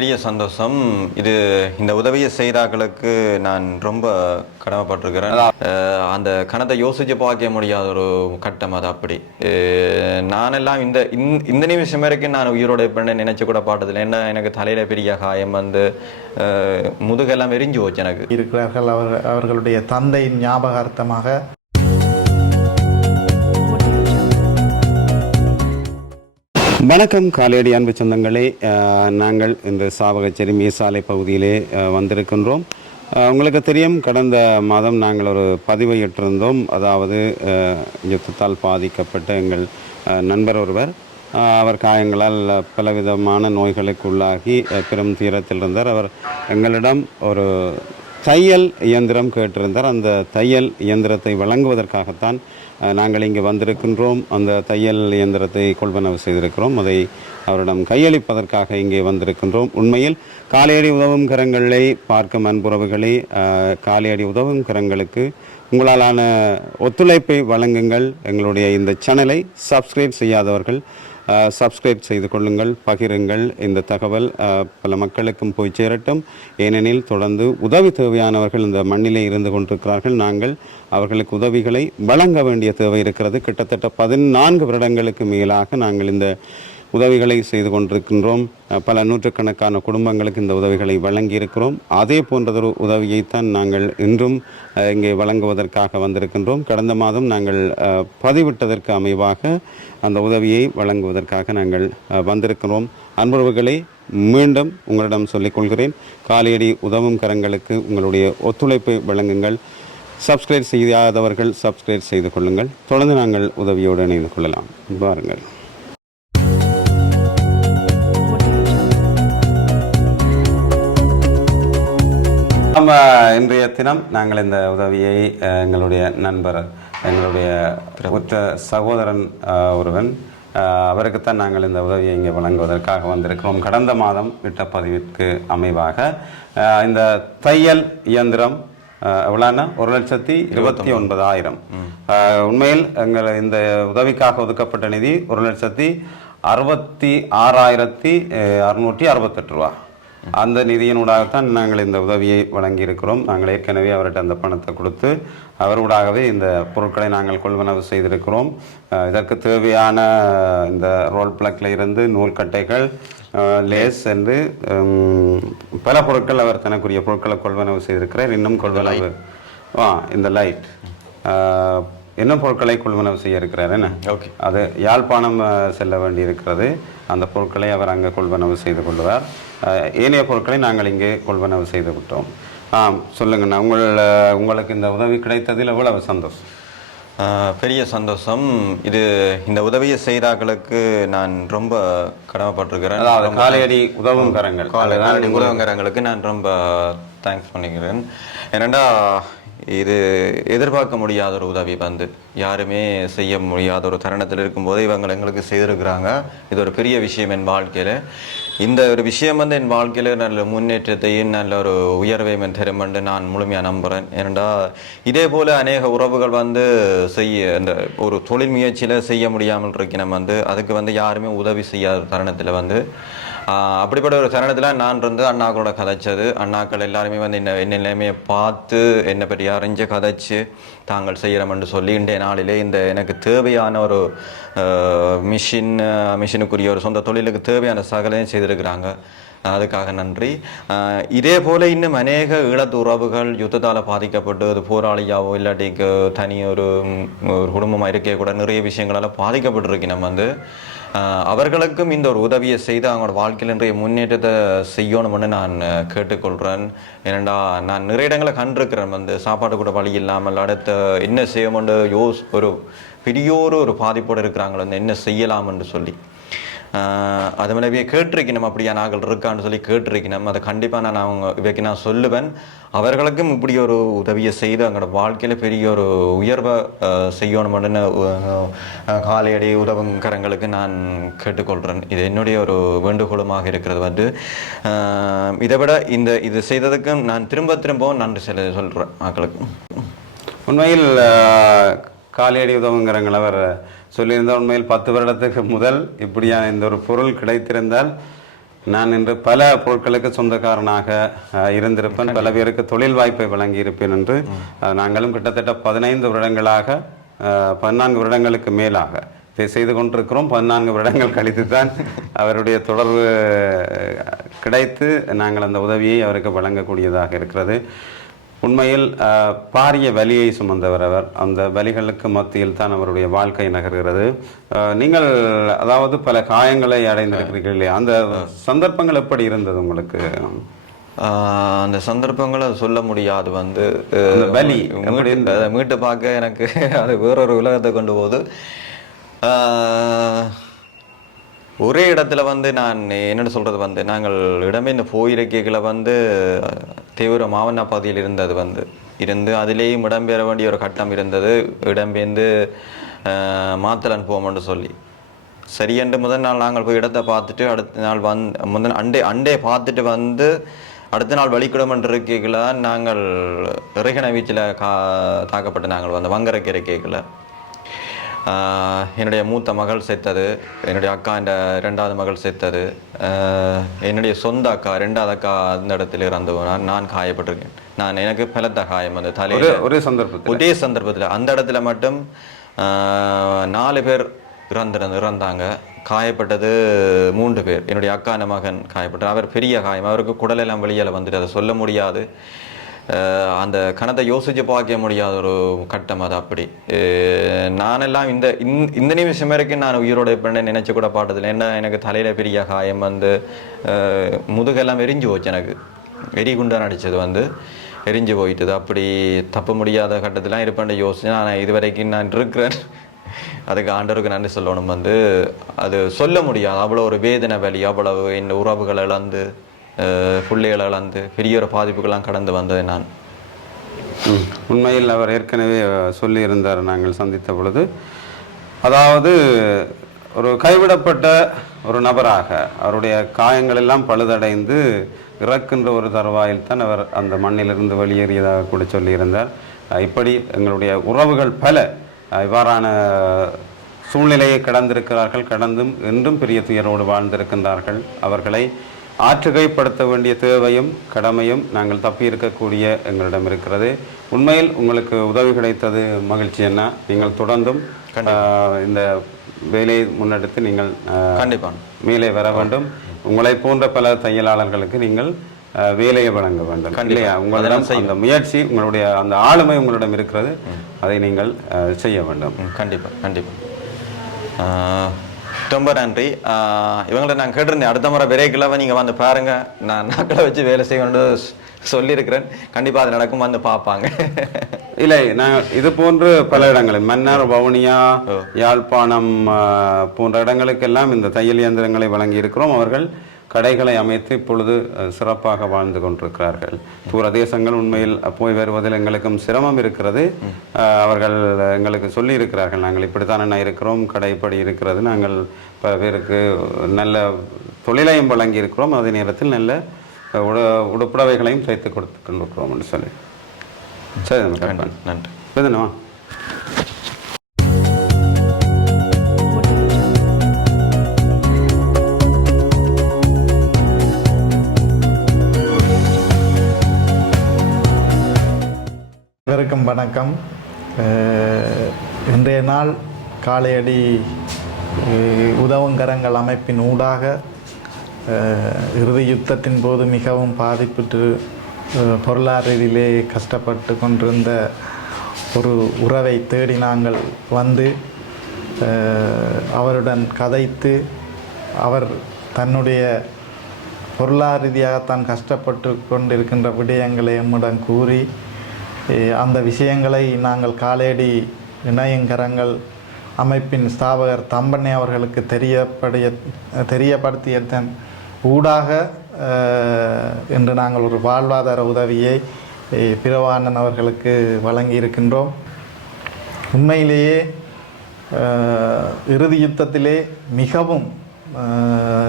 பெரிய சந்தோஷம். இது இந்த உதவியை செய்தாக்களுக்கு நான் ரொம்ப கடமைப்பட்டிருக்கிறேன். அந்த கணத்தை யோசிச்சு பார்க்க முடியாத ஒரு கட்டம் அது அப்படி. நானெல்லாம் இந்த இந்த- நிமிஷம் வரைக்கும் நான் உயிரோட இருப்பேன்னு நினைச்சு கூட பாட்டதில்லை என்ன எனக்கு தலையில பெரிய காயம் வந்து முதுகெல்லாம் எரிஞ்சு போச்சு எனக்கு. இருக்கிறார்கள் அவர் அவர்களுடைய தந்தையின் ஞாபகார்த்தமாக வணக்கம் காலையடி அன்பு சொந்தங்களே. நாங்கள் இந்த சாவகச்சேரி மீசாலை பகுதியிலே வந்திருக்கின்றோம். உங்களுக்கு தெரியும் கடந்த மாதம் நாங்கள் ஒரு பதிவை இட்டிருந்தோம். அதாவது யுத்தத்தால் பாதிக்கப்பட்ட எங்கள் நண்பர் ஒருவர். அவர் காயங்களால் பலவிதமான நோய்களுக்கு உள்ளாகி பெரும் தீரத்தில் இருந்தார் அவர் எங்களிடம் ஒரு தையல் இயந்திரம் கேட்டிருந்தார். அந்த தையல் இயந்திரத்தை வழங்குவதற்காகத்தான் நாங்கள் இங்கு வந்திருக்கின்றோம். அந்த தையல் இயந்திரத்தை கொள்வனவு செய்திருக்கிறோம். அதை அவரிடம் கையளிப்பதற்காக இங்கே வந்திருக்கின்றோம். உண்மையில் காலையடி உதவும் கரங்களை பார்க்கும் அன்புறவுகளே காலையடி உதவும் கரங்களுக்கு உங்களாலான ஒத்துழைப்பை வழங்குங்கள். எங்களுடைய இந்த சேனலை சப்ஸ்கிரைப் செய்யாதவர்கள் சப்ஸ்கிரைப் செய்து கொள்ளுங்கள் பகிருங்கள். இந்த தகவல் பல மக்களுக்கும் போய் சேரட்டும். ஏனெனில் தொடர்ந்து உதவி தேவையானவர்கள் இந்த மண்ணிலே இருந்து கொண்டிருக்கிறார்கள். நாங்கள் அவர்களுக்கு உதவிகளை வழங்க வேண்டிய தேவை இருக்கிறது. கிட்டத்தட்ட பதினான்கு வருடங்களுக்கு மேலாக நாங்கள் இந்த உதவிகளை செய்து கொண்டிருக்கின்றோம். பல நூற்றுக்கணக்கான குடும்பங்களுக்கு இந்த உதவிகளை வழங்கியிருக்கிறோம். அதே போன்றதொரு உதவியைத்தான் நாங்கள் இன்றும் இங்கே வழங்குவதற்காக வந்திருக்கின்றோம். கடந்த மாதம் நாங்கள் பதிவிட்டதற்கு அமைவாக அந்த உதவியை வழங்குவதற்காக நாங்கள் வந்திருக்கிறோம். அன்புறவுகளை மீண்டும் உங்களிடம் சொல்லிக் கொள்கிறேன். காலையடி உதவும் கரங்களுக்கு உங்களுடைய ஒத்துழைப்பை வழங்குங்கள். சப்ஸ்கிரைப் செய்யாதவர்கள் சப்ஸ்கிரைப் செய்து கொள்ளுங்கள். தொடர்ந்து நாங்கள் உதவியோடு இணைந்து கொள்ளலாம். பாருங்கள் நம்ம இன்றைய தினம் நாங்கள் இந்த உதவியை எங்களுடைய நண்பர் எங்களுடைய உற்ற சகோதரன் ஒருவன் அவருக்குத்தான் நாங்கள் இந்த உதவியை இங்கே வழங்குவதற்காக வந்திருக்கிறோம். கடந்த மாதம் விட்ட பதிவிற்கு அமைவாக இந்த தையல் இயந்திரம் எவ்வளோன்னா ஒரு லட்சத்தி இருபத்தி ஒன்பதாயிரம். உண்மையில் எங்கள் இந்த உதவிக்காக ஒதுக்கப்பட்ட நிதி ஒரு லட்சத்தி அறுபத்தி ஆறாயிரத்தி அறுநூற்றி அறுபத்தெட்டு ரூபா. அந்த நிதியினூடாகத்தான் நாங்கள் இந்த உதவியை வழங்கியிருக்கிறோம். நாங்கள் ஏற்கனவே அவர்கிட்ட அந்த பணத்தை கொடுத்து அவரூடாகவே இந்த பொருட்களை நாங்கள் கொள்வனவு செய்திருக்கிறோம். இதற்கு தேவையான இந்த ரோல் பிளக்கில் இருந்து நூல்கட்டைகள் லேஸ் என்று பல பொருட்கள் அவர் தனக்குரிய பொருட்களை கொள்வனவு செய்திருக்கிறார். இன்னும் கொள்வனவு ஆ இந்த லைட் என்ன பொருட்களை கொள்வனவு செய்ய இருக்கிறார் என்ன? ஓகே. அது யாழ்ப்பாணம் செல்ல வேண்டியிருக்கிறது. அந்த பொருட்களை அவர் அங்கே கொள்வனவு செய்து கொள்வார். ஏனைய பொருட்களை நாங்கள் இங்கே கொள்வனவு செய்து விட்டோம். ஆ சொல்லுங்கண்ணா உங்கள் உங்களுக்கு இந்த உதவி கிடைத்ததில் எவ்வளவு சந்தோஷம்? பெரிய சந்தோஷம். இது இந்த உதவியை செய்தாக்களுக்கு நான் ரொம்ப கடமைப்பட்டிருக்கிறேன். அதாவது காலையடி உதவும் கரங்கள். காலை உலகங்கிறவங்களுக்கு நான் ரொம்ப தேங்க்ஸ் பண்ணிக்கிறேன். ஏனண்டா இது எதிர்பார்க்க முடியாத ஒரு உதவி வந்து யாருமே செய்ய முடியாத ஒரு தருணத்தில் இருக்கும்போது இவங்க எங்களுக்கு செய்திருக்கிறாங்க. இது ஒரு பெரிய விஷயம் என் வாழ்க்கையில். இந்த ஒரு விஷயம் வந்து என் வாழ்க்கையில் நல்ல முன்னேற்றத்தையும் நல்ல ஒரு உயர்வையும் தரும் என்று நான் முழுமையாக நம்புகிறேன் ஏனண்டா இதே போல் அநேக உறவுகள் வந்து செய்ய இந்த ஒரு தொழில் முயற்சியில் செய்ய முடியாமல் இருக்கணும் வந்து அதுக்கு வந்து யாருமே உதவி செய்யாத தருணத்தில் வந்து அப்படிப்பட்ட ஒரு தருணத்தில் நான் இருந்து அண்ணாக்களோட கதைச்சது. அண்ணாக்கள் எல்லாருமே வந்து என்ன என்ன நிலைமையை பார்த்து என்னை பற்றி அறிஞ்சு கதைச்சு தாங்கள் செய்கிறோம்னு சொல்லி இன்றைய நாளிலே இந்த எனக்கு தேவையான ஒரு மிஷின் மிஷினுக்குரிய ஒரு சொந்த தொழிலுக்கு தேவையான சகலையும் செய்திருக்கிறாங்க. அதுக்காக நன்றி. இதே போல இன்னும் அநேக ஈழத்து உறவுகள் யுத்தத்தால் பாதிக்கப்பட்டு அது போராளியாவோ இல்லாட்டிக்கு தனி ஒரு ஒரு குடும்பமாக இருக்கே கூட நிறைய விஷயங்களால் பாதிக்கப்பட்டிருக்கு நம்ம வந்து. அவர்களுக்கும் இந்த ஒரு உதவியை செய்து அவங்களோட வாழ்க்கையில் இன்றைய முன்னேற்றத்தை செய்யணும்னு நான் கேட்டுக்கொள்கிறேன் ஏனண்டா நான் நிறைய இடங்களை கண்டிருக்கிறேன். வந்து சாப்பாடு கூட வழி இல்லாமல் அடுத்த என்ன செய்யணும்னு யோஸ் ஒரு பெரியோரு ஒரு பாதிப்போடு இருக்கிறாங்களோ வந்து என்ன செய்யலாம்னு சொல்லி. அது அது மாதிரியே கேட்டிருக்கணும் அப்படியா நாங்கள் இருக்கான்னு சொல்லி கேட்டிருக்கணும். அதை கண்டிப்பாக நான் அவங்க இவைக்கு நான் சொல்லுவேன். அவர்களுக்கும் இப்படி ஒரு உதவியை செய்து அவங்களோட வாழ்க்கையில் பெரிய ஒரு உயர்வை செய்யணும் செய்யணும்னு காலையடி உதவுங்கரங்களுக்கு நான் கேட்டுக்கொள்கிறேன் இது என்னுடைய ஒரு வேண்டுகோளுமாக இருக்கிறது. வந்து இதை விட இந்த இது செய்ததுக்கும் நான் திரும்ப திரும்ப நன்றி செல்ல சொல்கிறேன் மக்களுக்கு. உண்மையில் காலையடி உதவுங்கிறங்கள் அவர் சொல்லியிருந்தால் உண்மையில் பத்து வருடத்துக்கு முதல் இப்படியா இந்த ஒரு பொருள் கிடைத்திருந்தால் நான் இன்று பல பொருட்களுக்கு சொந்தக்காரனாக இருந்திருப்பேன். பல பேருக்கு தொழில் வாய்ப்பை வழங்கியிருப்பேன் என்று. நாங்களும் கிட்டத்தட்ட பதினைந்து வருடங்களாக பதினான்கு வருடங்களுக்கு மேலாக இதை செய்து கொண்டிருக்கிறோம். பதினான்கு வருடங்கள் கழித்து தான் அவருடைய தொடர்பு கிடைத்து நாங்கள் அந்த உதவியை அவருக்கு வழங்கக்கூடியதாக இருக்கிறது. உண்மையில் பாரிய வலியை சுமந்தவர் அவர். அந்த வலிகளுக்கு மத்தியில் தான் அவருடைய வாழ்க்கை நகர்கிறது. நீங்கள் அதாவது பல காயங்களை அடைந்திருக்கிறீர்கள் இல்லையா? அந்த சந்தர்ப்பங்கள் எப்படி இருந்தது உங்களுக்கு? அந்த சந்தர்ப்பங்களை சொல்ல முடியாது வந்து வலி மீட்டு பார்க்க எனக்கு அது வேறொரு உலகத்தை கொண்டு போகுது. ஒரே இடத்துல வந்து நான் என்னென்னு சொல்கிறது வந்து நாங்கள் இடமே இந்த போயிருக்கைகளை வந்து தீவிர மாவன பகுதியில் இருந்தது வந்து. இருந்து அதிலேயும் இடம்பெற வேண்டிய ஒரு கட்டம் இருந்தது. இடம்பெயர்ந்து மாத்தலன் போவோம்னு சொல்லி. சரியென்று முதல் நாள் நாங்கள் போய் இடத்தை பார்த்துட்டு அடுத்த நாள் வந் முதல் அண்டே அண்டே பார்த்துட்டு வந்து அடுத்த நாள் வழிக்கிடமன்ற நாங்கள் இறைகண வீச்சில் கா தாக்கப்பட்டு நாங்கள் வந்து வங்கரைக்கு இருக்கைகளை என்னுடைய மூத்த மகள் செத்தது என்னுடைய அக்கா என்ற ரெண்டாவது மகள் செத்தது. என்னுடைய சொந்த அக்கா ரெண்டாவது அக்கா அந்த இடத்துல இறந்து நான் காயப்பட்டிருக்கேன். நான் எனக்கு பலத்த காயம் அந்த தலையில். ஒரே சந்தர்ப்பத்தில். ஒரே சந்தர்ப்பத்தில். அந்த இடத்துல மட்டும் நாலு பேர் இறந்திருந்த இறந்தாங்க. காயப்பட்டது மூன்று பேர். என்னுடைய அக்கான மகன் காயப்பட்டார். அவர் பெரிய காயம். அவருக்கு குடலெல்லாம் வெளியால் வந்துட்டு அதை சொல்ல முடியாது. அந்த கணத்தை யோசிச்சு பார்க்க முடியாத ஒரு கட்டம் அது அப்படி. நானெல்லாம் இந்த இந்த- இந்த நிமிஷம் வரைக்கும் நான் உயிரோட இருப்பேன்னு நினைச்சு கூட பாட்டதில்லை என்ன எனக்கு தலையில பெரிய காயம் வந்து முதுகெல்லாம் எரிஞ்சு போச்சு எனக்கு. எரி குண்டான் அடிச்சது வந்து. எரிஞ்சு போயிட்டது. அப்படி தப்ப முடியாத கட்டத்திலாம் இருப்பேன் யோசிச்சு நான் இது வரைக்கும் நான் இருக்கிறேன். அதுக்கு ஆண்டவருக்கு நன்றி சொல்லணும் வந்து. அது சொல்ல முடியாது. அவ்வளோ ஒரு வேதனை வலி அவ்வளவு இந்த உறவுகள் இழந்து பிள்ளைகளை இழந்து பெரிய ஒரு பாதிப்புகள்லாம் கடந்து வந்தது நான் உண்மையில் அவர் ஏற்கனவே சொல்லியிருந்தார் நாங்கள் சந்தித்த பொழுது. அதாவது ஒரு கைவிடப்பட்ட ஒரு நபராக அவருடைய காயங்கள் எல்லாம் பழுதடைந்து இறக்கின்ற ஒரு தருவாயில் தான் அவர் அந்த மண்ணிலிருந்து வெளியேறியதாக கூட சொல்லியிருந்தார். இப்படி எங்களுடைய உறவுகள் பல இவ்வாறான சூழ்நிலையை கடந்திருக்கிறார்கள் கடந்தும் என்றும் பெரிய துயரோடு வாழ்ந்திருக்கின்றார்கள். அவர்களை ஆற்றுகைப்படுத்த வேண்டிய தேவையும் கடமையும் நாங்கள் தப்பி இருக்கக்கூடிய எங்களிடம் இருக்கிறது. உண்மையில் உங்களுக்கு உதவி கிடைத்தது மகிழ்ச்சி என்ன நீங்கள் தொடர்ந்தும் இந்த வேலையை முன்னெடுத்து நீங்கள் ஆஹ், கண்டிப்பா மேலே வர வேண்டும். உங்களை போன்ற பல தையலாளர்களுக்கு நீங்கள் வேலையை வழங்க வேண்டும். இல்லையா? உங்களிடம் அந்த முயற்சி உங்களுடைய அந்த ஆளுமை உங்களிடம் இருக்கிறது. அதை நீங்கள் செய்ய வேண்டும். ம், கண்டிப்பா கண்டிப்பா. ஆஹ், ரொம்ப நன்றி. இவங்கள்ட்ட நான் கேட்டிருந்தேன் அடுத்த முறை விரைக்கிழமை நீங்க வந்து பாருங்க. நான் நாக்களை வச்சு வேலை செய்யணும்னு சொல்லியிருக்கிறேன். கண்டிப்பா அது நடக்கும் வந்து பார்ப்பாங்க. இல்லை நான் இது போன்று பல இடங்களில் மன்னார் வவுனியா யாழ்ப்பாணம் போன்ற இடங்களுக்கெல்லாம் இந்த தையல் இயந்திரங்களை வழங்கி இருக்கிறோம் அவர்கள் கடைகளை அமைத்து இப்பொழுது சிறப்பாக வாழ்ந்து கொண்டிருக்கிறார்கள். தூர தேசங்கள் உண்மையில் போய் வருவதில் எங்களுக்கும் சிரமம் இருக்கிறது. அவர்கள் எங்களுக்கு சொல்லி இருக்கிறார்கள் நாங்கள் இப்படித்தான் என்ன இருக்கிறோம் கடை இப்படி இருக்கிறது. நாங்கள் பல பேருக்கு நல்ல தொழிலையும் வழங்கி இருக்கிறோம் அதே நேரத்தில் நல்ல உட உடுப்புடவைகளையும் தைத்து கொடுத்து கொண்டிருக்கிறோம் என்று சொல்லி. சரி. நன்றி எதுனா வணக்கம். இன்றைய நாள் காலையடி அஹ், உதவுங்கரங்கள் அமைப்பின் ஊடாக இறுதி யுத்தத்தின் போது மிகவும் பாதிப்பிட்டு அஹ், பொருளாதார ரீதியிலே கஷ்டப்பட்டு கொண்டிருந்த ஒரு உறவை தேடி நாங்கள் வந்து அவருடன் கதைத்து அவர் தன்னுடைய பொருளாதார ரீதியாகத்தான் கஷ்டப்பட்டு கொண்டிருக்கின்ற விடயங்களை எம்முடன் கூறி அந்த விஷயங்களை நாங்கள் காலேடி இணையங்கரங்கள் அமைப்பின் ஸ்தாபகர் தம்பண்ணை அவர்களுக்கு தெரியப்படைய தெரியப்படுத்தியதன் ஊடாக என்று இன்று நாங்கள் ஒரு வாழ்வாதார உதவியை eh, பிரவாணன் அவர்களுக்கு வழங்கி இருக்கின்றோம் உண்மையிலேயே இறுதி யுத்தத்திலே மிகவும்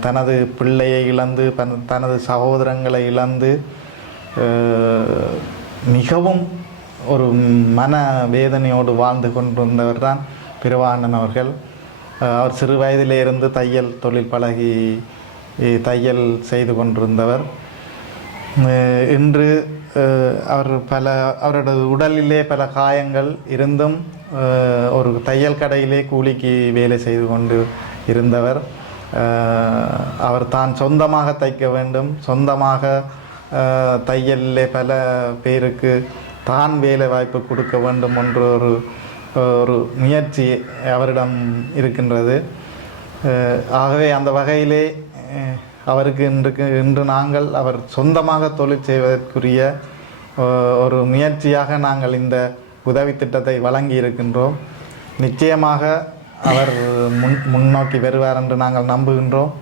தனது பிள்ளையை இழந்து தனது சகோதரங்களை இழந்து மிகவும் ஒரு மன வேதனையோடு வாழ்ந்து கொண்டிருந்தவர் தான் பிரவானன் அவர்கள். அவர் சிறு வயதிலிருந்து தையல் தொழில் பழகி தையல் செய்து கொண்டிருந்தவர். இன்று அவர் பல அவரோட உடலிலே பல காயங்கள் இருந்தும் ஒரு தையல் கடையிலே கூலிக்கு வேலை செய்து கொண்டு இருந்தவர். அவர் தான் சொந்தமாக தைக்க வேண்டும் சொந்தமாக தையலிலே பல பேருக்கு தான் வேலை வாய்ப்பு கொடுக்க வேண்டும் என்ற ஒரு ஒரு முயற்சி அவரிடம் இருக்கின்றது. ஆகவே அந்த வகையிலே அவருக்கு இன்றுக்கு இன்று நாங்கள் அவர் சொந்தமாக தொழில் செய்வதற்குரிய ஒரு முயற்சியாக நாங்கள் இந்த உதவி திட்டத்தை வழங்கி இருக்கின்றோம். நிச்சயமாக அவர் முன் முன்னோக்கி வருவார் என்று நாங்கள் நம்புகின்றோம்.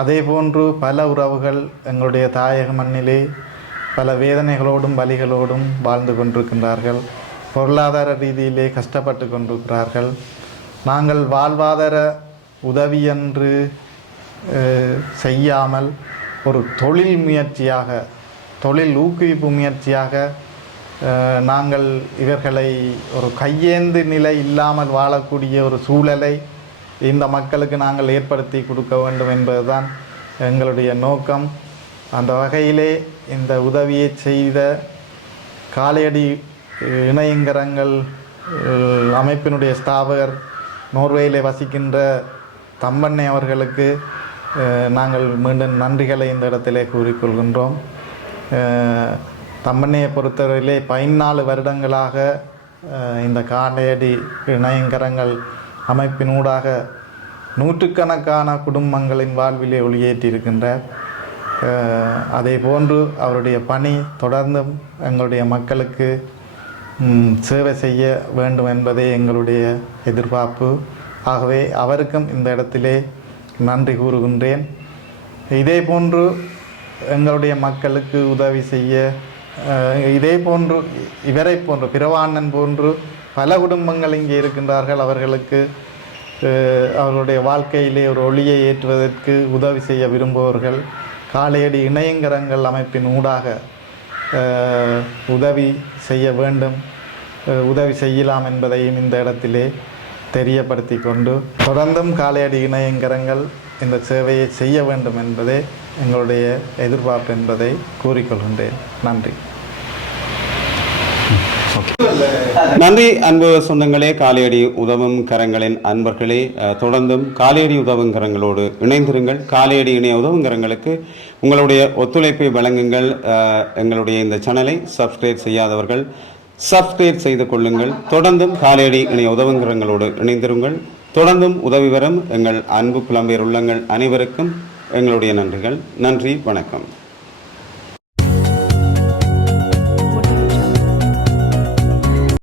அதே போன்று பல உறவுகள் எங்களுடைய தாயக மண்ணிலே பல வேதனைகளோடும் வலிகளோடும் வாழ்ந்து கொண்டிருக்கின்றார்கள். பொருளாதார ரீதியிலே கஷ்டப்பட்டு கொண்டிருக்கிறார்கள். நாங்கள் வாழ்வாதார உதவி என்று செய்யாமல் ஒரு தொழில் முயற்சியாக தொழில் ஊக்குவிப்பு முயற்சியாக நாங்கள் இவர்களை ஒரு கையேந்து நிலை இல்லாமல் வாழக்கூடிய ஒரு சூழலை இந்த மக்களுக்கு நாங்கள் ஏற்படுத்தி கொடுக்க வேண்டும் என்பதுதான் எங்களுடைய நோக்கம். அந்த வகையிலே இந்த உதவியை செய்த காலையடி இணையங்கரங்கள் அமைப்பினுடைய ஸ்தாபகர் நோர்வேயிலே வசிக்கின்ற தம்பண்ணை அவர்களுக்கு நாங்கள் மீண்டும் நன்றிகளை இந்த இடத்திலே கூறிக்கொள்கின்றோம். தம்பண்ணையை பொறுத்தவரையிலே பதினாலு வருடங்களாக இந்த காலையடி இணையங்கரங்கள் அமைப்பினூடாக நூற்றுக்கணக்கான குடும்பங்களின் வாழ்விலே ஒளியேற்றியிருக்கின்றார் அதே போன்று அவருடைய பணி தொடர்ந்தும் எங்களுடைய மக்களுக்கு சேவை செய்ய வேண்டும் என்பதே எங்களுடைய எதிர்பார்ப்பு. ஆகவே அவருக்கும் இந்த இடத்திலே நன்றி கூறுகின்றேன். இதே போன்று எங்களுடைய மக்களுக்கு உதவி செய்ய இதே போன்று இவரை போன்று பிரவாணன் போன்று பல குடும்பங்கள் இங்கே இருக்கின்றார்கள். அவர்களுக்கு அவர்களுடைய வாழ்க்கையிலே ஒரு ஒளியை ஏற்றுவதற்கு உதவி செய்ய விரும்புபவர்கள். காலையடி இணையங்கரங்கள் அமைப்பின் ஊடாக உதவி செய்ய வேண்டும். உதவி செய்யலாம் என்பதையும் இந்த இடத்திலே தெரியப்படுத்தி கொண்டு தொடர்ந்தும் காலையடி இணையங்கரங்கள் இந்த சேவையை செய்ய வேண்டும் என்பதே எங்களுடைய எதிர்பார்ப்பு என்பதை கூறிக்கொள்கின்றேன். நன்றி. நன்றி அன்பு சொந்தங்களே காலையடி உதவும் கரங்களின் அன்பர்களே. தொடர்ந்தும் காலையடி உதவும் கரங்களோடு இணைந்திருங்கள். காலையடி இணைய உதவும் கரங்களுக்கு உங்களுடைய ஒத்துழைப்பை வழங்குங்கள். எங்களுடைய இந்த சேனலை சப்ஸ்கிரைப் செய்யாதவர்கள் சப்ஸ்கிரைப் செய்து கொள்ளுங்கள். தொடர்ந்தும் காலையடி இணைய உதவும் கரங்களோடு இணைந்திருங்கள். தொடர்ந்தும் உதவி வரும் எங்கள் அன்பு புலம்பெயர் உள்ளங்கள் அனைவருக்கும் எங்களுடைய நன்றிகள். நன்றி வணக்கம்.